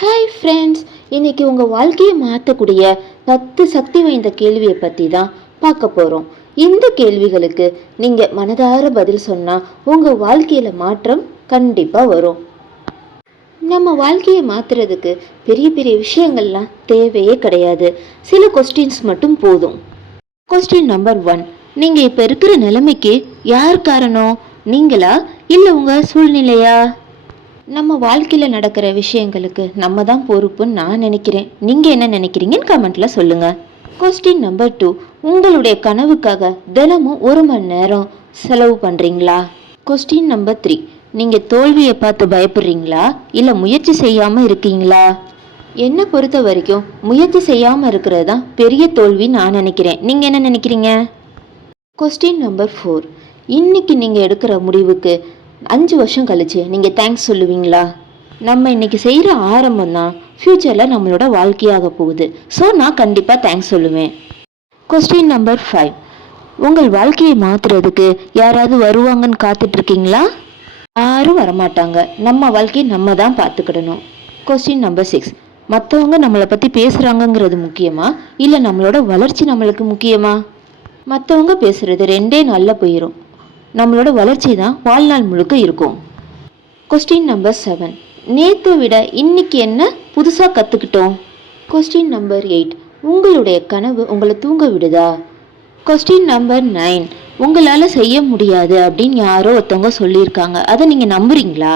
Hi friends, இன்றைக்கி உங்கள் வாழ்க்கையை மாற்றக்கூடிய 10 சக்தி வாய்ந்த கேள்வியை பற்றி தான் பார்க்க போகிறோம். இந்த கேள்விகளுக்கு நீங்கள் மனதார பதில் சொன்னால் உங்கள் வாழ்க்கையில் மாற்றம் கண்டிப்பாக வரும். நம்ம வாழ்க்கையை மாற்றுறதுக்கு பெரிய பெரிய விஷயங்கள்லாம் தேவையே கிடையாது. சில கொஸ்டின்ஸ் மட்டும் போதும். கொஸ்டின் நம்பர் 1, நீங்கள் இப்போ இருக்கிற நிலைமைக்கு யார் காரணம்? நீங்களா இல்லை உங்கள் சூழ்நிலையா? நம்ம வாழ்க்கையில் நடக்கிற விஷயங்களுக்கு நம்ம தான் பொறுப்புன்னு நான் நினைக்கிறேன். நீங்கள் என்ன நினைக்கிறீங்கன்னு கமெண்ட்டில் சொல்லுங்கள். கொஸ்டின் நம்பர் 2, உங்களுடைய கனவுக்காக தினமும் 1 மணி நேரம் செலவு பண்ணுறீங்களா? கொஸ்டின் நம்பர் 3, நீங்கள் தோல்வியை பார்த்து பயப்படுறீங்களா இல்லை முயற்சி செய்யாமல் இருக்கீங்களா? என்னை பொறுத்த வரைக்கும் முயற்சி செய்யாமல் இருக்கிறது தான் பெரிய தோல்வின்னு நான் நினைக்கிறேன். நீங்கள் என்ன நினைக்கிறீங்க? கொஸ்டின் நம்பர் 4, இன்னைக்கு நீங்கள் எடுக்கிற முடிவுக்கு 5 வருஷம் கழிச்சு நீங்கள் தேங்க்ஸ் சொல்லுவீங்களா? நம்ம இன்னைக்கு செய்கிற ஆரம்பம் தான் ஃப்யூச்சரில் நம்மளோட வாழ்க்கையாக போகுது. ஸோ நான் கண்டிப்பாக தேங்க்ஸ் சொல்லுவேன். கொஸ்டின் நம்பர் 5, உங்கள் வாழ்க்கையை மாற்றுறதுக்கு யாராவது வருவாங்கன்னு காத்துட்ருக்கீங்களா? யாரும் வரமாட்டாங்க. நம்ம வாழ்க்கையை நம்ம தான் பார்த்துக்கிடணும். கொஸ்டின் நம்பர் 6, மற்றவங்க நம்மளை பற்றி பேசுகிறாங்கங்கிறது முக்கியமா இல்லை நம்மளோட வளர்ச்சி நம்மளுக்கு முக்கியமா? மற்றவங்க பேசுகிறது 2 நாளில் போயிடும். நம்மளோட வளர்ச்சி தான் வாழ்நாள் முழுக்க இருக்கும். கொஸ்டின் நம்பர் 7, நேற்றை விட இன்னைக்கு என்ன புதுசாக கற்றுக்கிட்டோம்? கொஸ்டின் நம்பர் 8, உங்களுடைய கனவு உங்களை தூங்க விடுதா? கொஸ்டின் நம்பர் 9, உங்களால் செய்ய முடியாது அப்படின்னு யாரோ ஒருத்தவங்க சொல்லியிருக்காங்க, அதை நீங்கள் நம்புறீங்களா?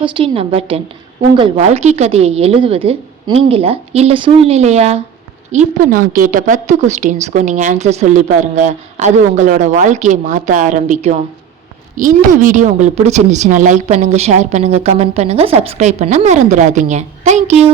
கொஸ்டின் நம்பர் 10, உங்கள் வாழ்க்கை கதையை எழுதுவது நீங்களா இல்லை சூழ்நிலையா? இப்போ நான் கேட்ட 10 கொஸ்டின்ஸ்க்கும் நீங்கள் ஆன்சர் சொல்லி பாருங்கள். அது உங்களோட வாழ்க்கையை மாற்ற ஆரம்பிக்கும். இந்த வீடியோ உங்களுக்கு பிடிச்சிருந்துச்சுன்னா லைக் பண்ணுங்கள், ஷேர் பண்ணுங்கள், கமெண்ட் பண்ணுங்கள், சப்ஸ்கிரைப் பண்ண மறந்துடாதீங்க. தேங்க்யூ.